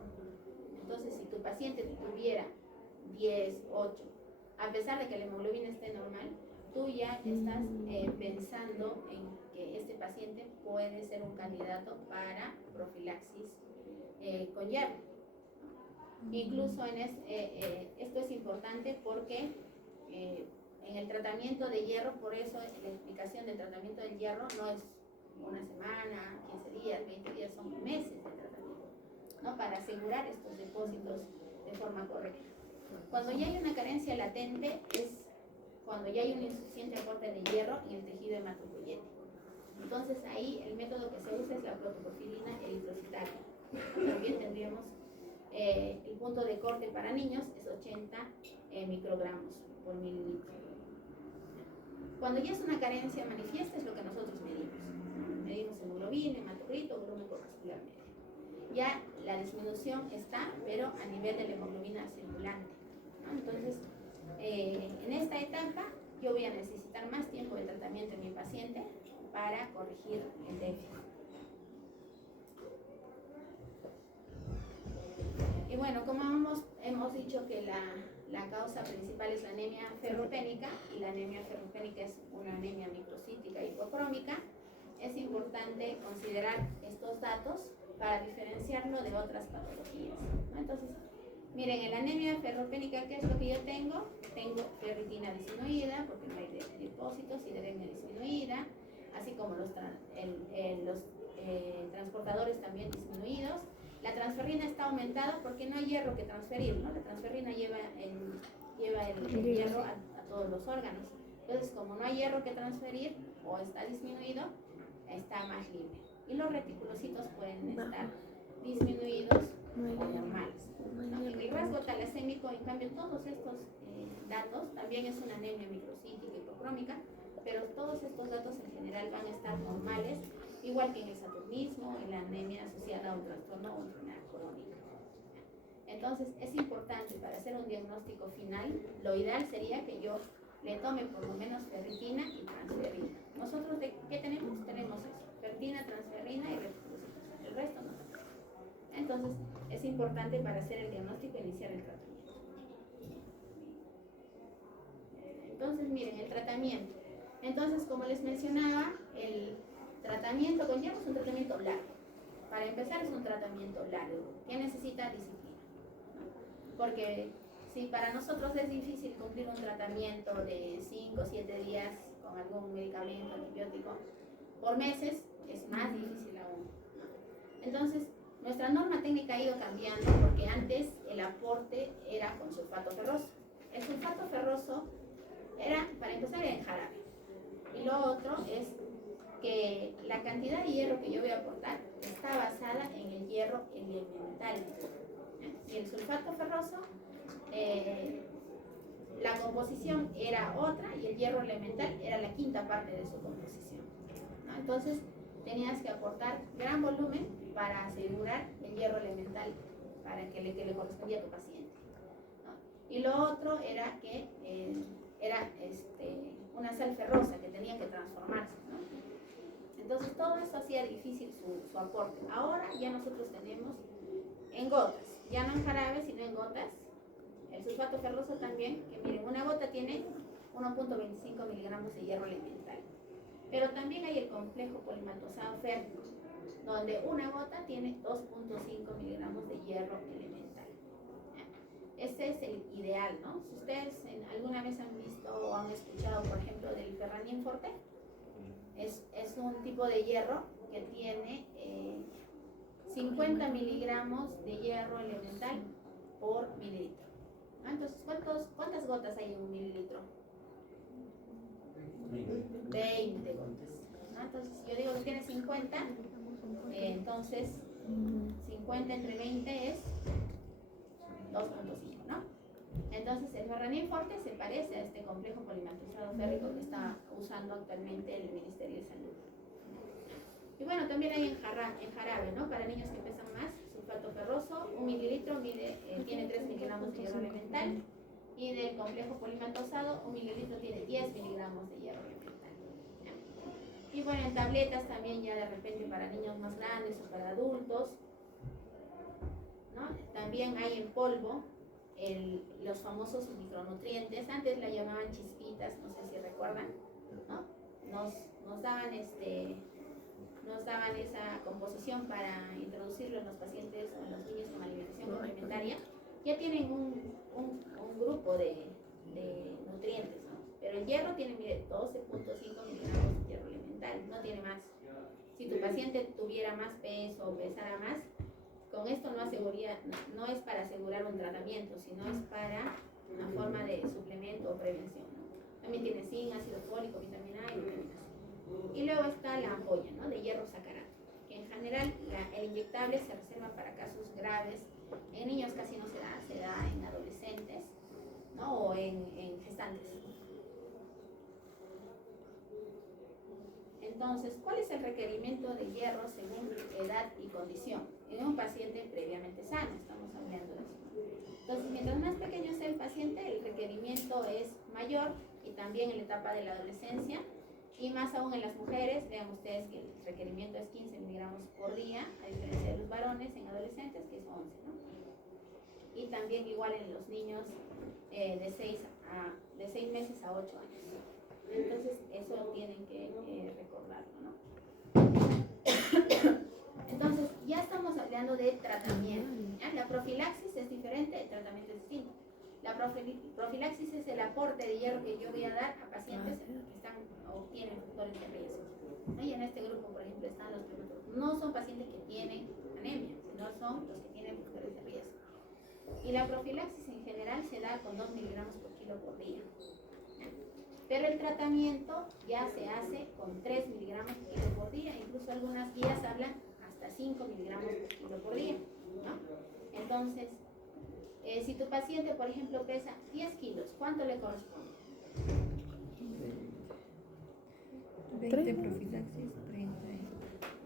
Entonces, si tu paciente tuviera 10, 8, a pesar de que la hemoglobina esté normal, tú ya estás pensando en que este paciente puede ser un candidato para profilaxis con hierro. Incluso esto es importante porque en el tratamiento de hierro, por eso la explicación del tratamiento del hierro no es una semana, 15 días, 20 días, son meses de tratamiento, ¿no? Para asegurar estos depósitos de forma correcta. Cuando ya hay una carencia latente es cuando ya hay un insuficiente aporte de hierro en el tejido hematopoyético. Entonces ahí el método que se usa es la protoporfirina eritrocitaria. También tendríamos el punto de corte para niños es 80 microgramos por mililitro. Cuando ya es una carencia manifiesta es lo que nosotros medimos. Medimos hemoglobina, hematocrito, volumen corpuscular medio. Ya la disminución está, pero a nivel de la hemoglobina circulante, ¿no? Entonces, en esta etapa yo voy a necesitar más tiempo de tratamiento en mi paciente para corregir el déficit. Y bueno, como hemos dicho que la causa principal es la anemia ferropénica, y la anemia ferropénica es una anemia microcítica hipocrómica, es importante considerar estos datos para diferenciarlo de otras patologías, ¿no? Entonces, miren, en la anemia ferropénica, ¿qué es lo que yo tengo? Tengo ferritina disminuida, porque no hay depósitos, y anemia disminuida, así como los transportadores también disminuidos. La transferrina está aumentada porque no hay hierro que transferir, ¿no? La transferrina lleva el hierro a todos los órganos. Entonces, como no hay hierro que transferir o está disminuido, está más libre. Y los reticulocitos pueden estar disminuidos o normales, ¿no? En el rasgo talasémico, en cambio, todos estos datos, también es una anemia microcítica hipocrómica, pero todos estos datos en general van a estar normales, igual que en el saturnismo, en la anemia asociada a un trastorno o enfermedad crónica. Entonces, es importante para hacer un diagnóstico final, lo ideal sería que yo le tome por lo menos ferritina y transferrina. Nosotros, ¿qué tenemos? Tenemos eso, ferritina, transferrina y reticulocitos. El resto no. Entonces, es importante para hacer el diagnóstico iniciar el tratamiento. Entonces, miren, el tratamiento. Entonces, como les mencionaba, el tratamiento con hierro es un tratamiento largo. Para empezar, es un tratamiento largo que necesita disciplina, ¿no? Porque si para nosotros es difícil cumplir un tratamiento de 5 o 7 días con algún medicamento, antibiótico, por meses, es más difícil aún. Entonces, nuestra norma técnica ha ido cambiando porque antes el aporte era con sulfato ferroso. El sulfato ferroso era, para empezar, en jarabe. Y lo otro es que la cantidad de hierro que yo voy a aportar está basada en el hierro elemental. Y el sulfato ferroso, la composición era otra y el hierro elemental era la quinta parte de su composición, ¿no? Entonces tenías que aportar gran volumen para asegurar el hierro elemental para que le correspondía a tu paciente, ¿no? Y lo otro era que era una sal ferrosa que tenía que transformarse, ¿no? Entonces todo eso hacía difícil su aporte. Ahora ya nosotros tenemos en gotas, ya no en jarabe, sino en gotas. El sulfato ferroso también, que miren, una gota tiene 1.25 miligramos de hierro elemental. Pero también hay el complejo polimatosado férrico, donde una gota tiene 2.5 miligramos de hierro elemental. Este es el ideal, ¿no? Si ustedes alguna vez han visto o han escuchado, por ejemplo, del Ferranin Forte, es un tipo de hierro que tiene 50 miligramos de hierro elemental por mililitro. Entonces, ¿cuántas gotas hay en un mililitro? 20 gotas, ¿no? Entonces, yo digo que tiene 50, entonces 50 entre 20 es 2.5, ¿no? Entonces, el Ferranin Forte se parece a este complejo polimatosado férrico que está usando actualmente el Ministerio de Salud. Y bueno, también hay en jarabe, ¿no? Para niños que pesan más, sulfato ferroso, 1 mililitro tiene 3 miligramos de hierro elemental. Y del complejo polimatosado, 1 mililitro tiene 10 miligramos de hierro elemental, ¿ya? Y bueno, en tabletas también ya de repente para niños más grandes o para adultos, ¿no? También hay en polvo los famosos micronutrientes. Antes la llamaban chispitas, no sé si recuerdan, ¿no? Nos daban esa composición para introducirlo en los pacientes o en los niños con alimentación complementaria. Ya tienen un grupo de nutrientes, ¿no? Pero el hierro tiene, mire, 12.5 miligramos de hierro elemental, no tiene más. Si tu paciente tuviera más peso o pesara más, con esto no es para asegurar un tratamiento, sino es para una forma de suplemento o prevención, ¿no? También tiene zinc, ácido fólico, vitamina A y vitamina C. Y luego está la ampolla, ¿no? De hierro sacarato, que en general el inyectable se reserva para casos graves. En niños casi no se da en adolescentes, ¿no? O en gestantes. Entonces, ¿cuál es el requerimiento de hierro según edad y condición? En un paciente previamente sano, estamos hablando de eso. Entonces, mientras más pequeño sea el paciente, el requerimiento es mayor, y también en la etapa de la adolescencia, y más aún en las mujeres. Vean ustedes que el requerimiento es 15 miligramos por día, a diferencia de los varones en adolescentes, que es 11, ¿no? Y también igual en los niños de 6 meses a 8 años. Entonces, eso tienen que recordarlo, ¿no? Entonces, ya estamos hablando de tratamiento, ¿ya? La profilaxis es diferente, el tratamiento es distinto. La profilaxis es el aporte de hierro que yo voy a dar a pacientes que tienen factores de riesgo, ¿no? Y en este grupo, por ejemplo, están los primeros. No son pacientes que tienen anemia, sino son los que tienen factores de riesgo. Y la profilaxis en general se da con 2 miligramos por kilo por día. Pero el tratamiento ya se hace con 3 miligramos por kilo por día. Incluso algunas guías hablan hasta 5 miligramos por kilo por día, ¿no? Entonces, si tu paciente, por ejemplo, pesa 10 kilos, ¿cuánto le corresponde? 20 profilaxis, 30.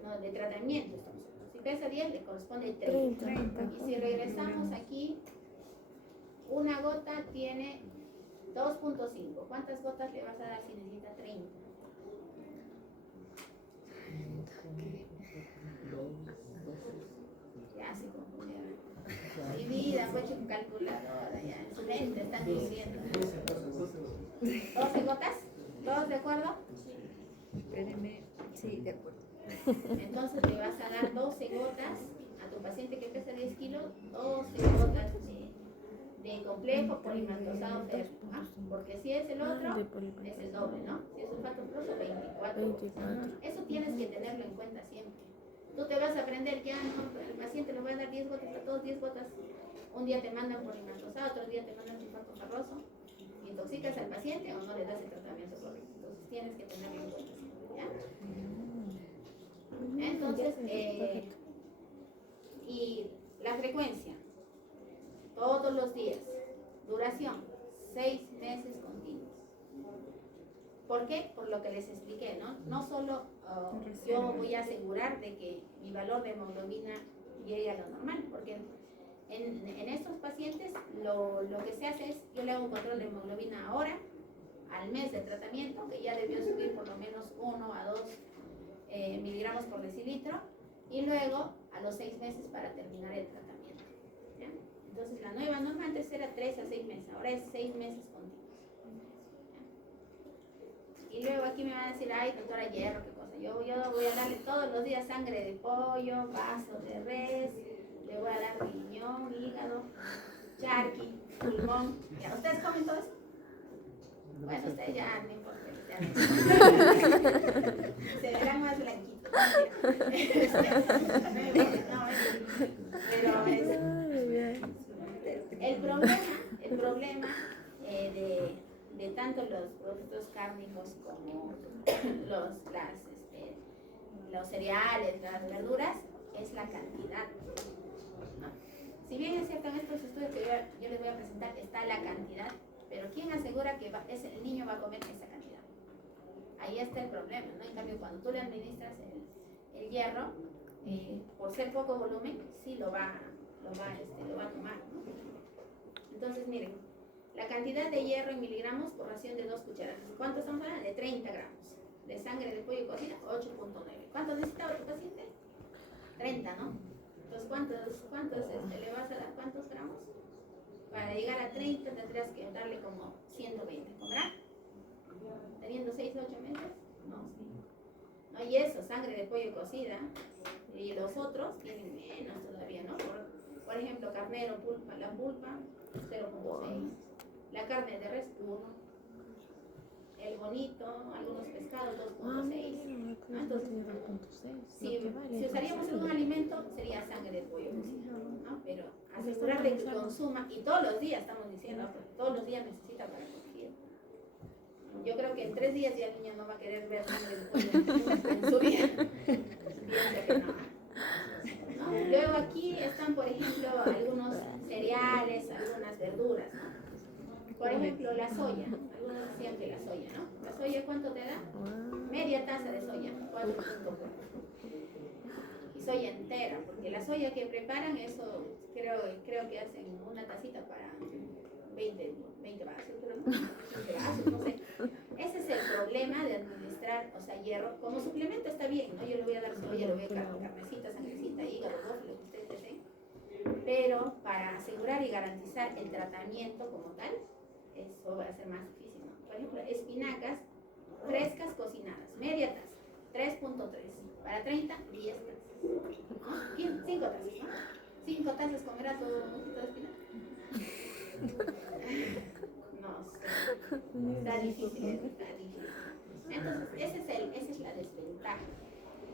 No, de tratamiento estamos hablando. Si pesa 10, le corresponde 30. 30. Y si regresamos aquí, una gota tiene 2.5. ¿Cuántas gotas le vas a dar si necesita 30? Ya se confundieron. Divida, pues con calculadora, ya en su mente están diciendo. 12 gotas, ¿todos de acuerdo? Espérenme. Sí, de acuerdo. Entonces le vas a dar 12 gotas a tu paciente que pesa 10 kilos, 12 gotas de complejo polimaltosado férrico, ¿ah? Porque si es el otro, es el doble, ¿no? Si es sulfato ferroso, 24. Eso tienes que tenerlo en cuenta siempre. Tú te vas a aprender ya, ¿no? El paciente le va a dar 10 gotas a todos, 10 gotas. Un día te mandan polimaltosado, otro día te mandan sulfato ferroso. ¿Intoxicas al paciente o no le das el tratamiento correcto? Entonces tienes que tenerlo en cuenta siempre, ¿ya? Entonces, y la frecuencia, todos los días, duración, 6 meses continuos. ¿Por qué? Por lo que les expliqué, ¿no? No solo yo voy a asegurar de que mi valor de hemoglobina llegue a lo normal, porque en estos pacientes lo que se hace es, yo le hago un control de hemoglobina ahora, al mes de tratamiento, que ya debió subir por lo menos 1 a 2 miligramos por decilitro, y luego a los 6 meses para terminar el tratamiento, ¿ya? Entonces la nueva norma antes era 3 a 6 meses, ahora es 6 meses continuos. ¿Ya? Y luego aquí me van a decir, ay, doctora Hierro, qué cosa. Yo voy a darle todos los días sangre de pollo, vaso de res, le voy a dar riñón, hígado, charqui, pulmón. ¿Ya? ¿Ustedes comen todo eso? Bueno, ustedes ya no importa que sean. Se verán más blanquitos. Pero el problema de tanto los productos cárnicos como los cereales, las verduras, es la cantidad, ¿no? Si bien es cierto en estos estudios que yo les voy a presentar está la cantidad, pero ¿quién asegura que el niño va a comer esa cantidad? Ahí está el problema, ¿no? En cambio, cuando tú le administras el hierro, por ser poco volumen, sí lo va a tomar, ¿no? Entonces, miren, la cantidad de hierro en miligramos por ración de 2 cucharadas. ¿Cuánto estamos hablando? De 30 gramos. De sangre de pollo cocida, 8.9. ¿Cuánto necesitaba tu paciente? 30, ¿no? Entonces, ¿cuántos le vas a dar? ¿Cuántos gramos? Para llegar a 30 tendrías que darle como 120, ¿cobrá? Teniendo 6 o 8 meses, no, sí. No, y eso, sangre de pollo cocida, y los otros tienen menos todavía, ¿no? Por ejemplo, carnero, pulpa, la pulpa, 0.6, la carne de res, 1, el bonito, algunos pescados, 2.6. Entonces, si usaríamos en un alimento, sería sangre de pollo cocida, ¿no? Pero asegurar de que consuma, y todos los días estamos diciendo, todos los días necesita para corregir. Yo creo que en 3 días ya el niño no va a querer ver sangre de pollo en su vida. Piensa que no. ¿No? Luego aquí están, por ejemplo, algunos cereales, algunas verduras, ¿no? Por ejemplo, la soya. Algunos decían que la soya, ¿no? ¿La soya cuánto te da? Media taza de soya, 4.4. Y soya entera, porque la soya que preparan, eso creo que hacen una tacita para 20 vasos, pero no, 20 vasos, no sé. Ese es el problema de administrar, o sea, hierro. Como suplemento está bien, ¿no? Yo le voy a dar soya, le voy a dar carnecita, sangrecita, hígado, lo que ustedes deseen. Pero para asegurar y garantizar el tratamiento como tal, eso va a ser más difícil, ¿no? Por ejemplo, espinacas frescas cocinadas, media taza, 3.3. Para 30, 10 tazas. ¿No? 5 tazas, ¿no? 5 tazas comerá tu mojito de espinaca. No sé. Está difícil, está difícil. Entonces, esa es la desventaja.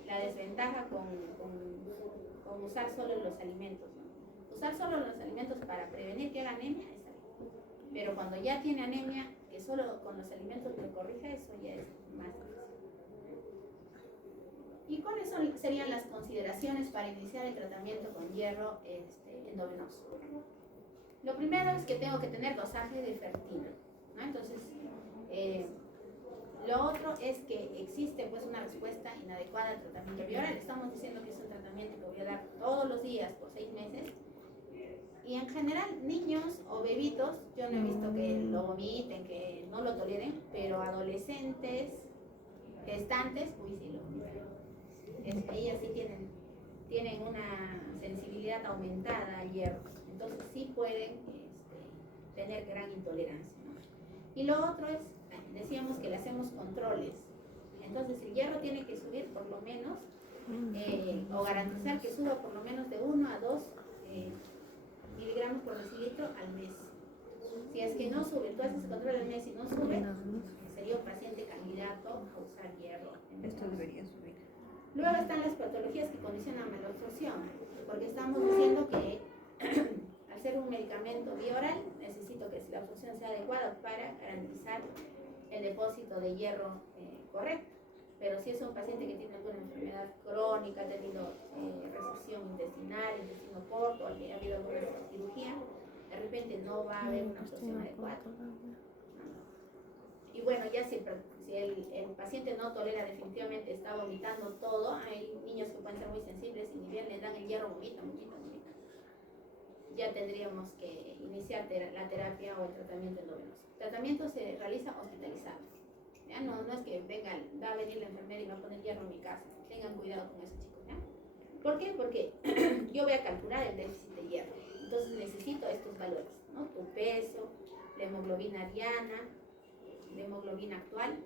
La desventaja con usar solo los alimentos, ¿no? Usar solo los alimentos para prevenir que haga anemia está bien. Pero cuando ya tiene anemia, que solo con los alimentos lo corrija, eso ya es más difícil. ¿Y cuáles serían las consideraciones para iniciar el tratamiento con hierro endovenoso? Lo primero es que tengo que tener dosaje de fertina, ¿no? Entonces, lo otro es que existe pues una respuesta inadecuada al tratamiento bioral. Estamos diciendo que es un tratamiento que voy a dar todos los días por 6 meses. Y en general, niños o bebitos, yo no he visto que lo vomiten, que no lo toleren, pero adolescentes, gestantes, uy, sí lo vomitan. Ellas sí tienen una sensibilidad aumentada al hierro, entonces sí pueden tener gran intolerancia, ¿no? Y lo otro es, decíamos que le hacemos controles, entonces el hierro tiene que subir por lo menos, o garantizar que suba por lo menos de 1 a 2 miligramos por decilitro al mes. Si es que no sube, tú haces el control del mes y no sube, sería un paciente candidato a usar hierro. Esto debería subir. Luego están las patologías que condicionan malabsorción, porque estamos diciendo que al ser un medicamento bioral, necesito que la absorción sea adecuada para garantizar el depósito de hierro correcto. Pero si es un paciente que tiene alguna enfermedad crónica, ha tenido recesión intestinal, intestino corto, ha habido alguna cirugía, de repente no va a haber una absorción adecuada. Y bueno, ya si el paciente no tolera, definitivamente está vomitando todo, hay niños que pueden ser muy sensibles y ni bien les dan el hierro, vomitan. Ya tendríamos que iniciar la terapia o el tratamiento endovenoso. El tratamiento se realiza hospitalizado. ¿Ya? No es que va a venir la enfermera y va a poner hierro en mi casa. Tengan cuidado con eso, chicos. ¿Ya? ¿Por qué? Porque yo voy a calcular el déficit de hierro. Entonces necesito estos valores, ¿no? Tu peso, la hemoglobina diana, la hemoglobina actual.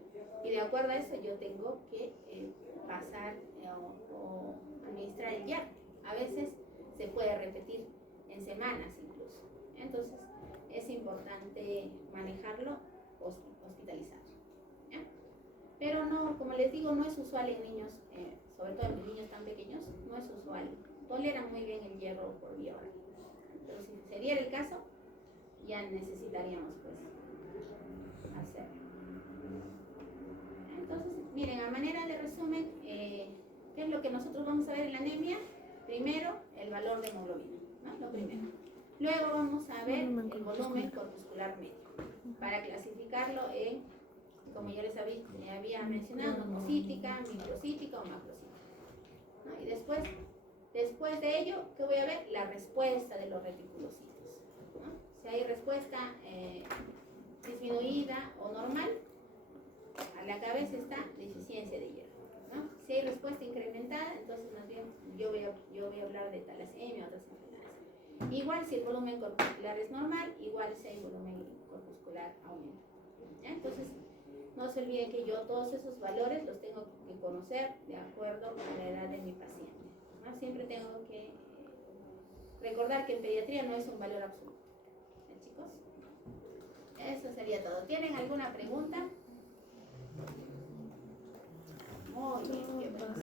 Y de acuerdo a eso yo tengo que pasar o administrar el hierro. A veces se puede repetir en semanas incluso. Entonces es importante manejarlo hospitalizado. ¿Ya? Pero no, como les digo, no es usual en niños, sobre todo en niños tan pequeños, no es usual. Toleran muy bien el hierro por vía oral. Pero si se diera el caso, ya necesitaríamos pues hacerlo. Entonces, miren, a manera de resumen, ¿qué es lo que nosotros vamos a ver en la anemia? Primero, el valor de hemoglobina, ¿no? Lo primero. Luego vamos a ver el volumen corpuscular medio, para clasificarlo en, como yo les había mencionado, osmocítica, microcítica o macrocítica, ¿no? Y después de ello, ¿qué voy a ver? La respuesta de los reticulocitos, ¿no? Si hay respuesta disminuida o normal, a la cabeza está deficiencia de hierro, ¿no? Si hay respuesta incrementada, entonces más bien yo voy a hablar de talasemia o otras enfermedades. Igual si el volumen corpuscular es normal, igual si el volumen corpuscular aumenta. ¿Ya? Entonces, no se olviden que yo todos esos valores los tengo que conocer de acuerdo a la edad de mi paciente, ¿no? Siempre tengo que recordar que en pediatría no es un valor absoluto. ¿Ya, chicos? Eso sería todo. ¿Tienen alguna pregunta?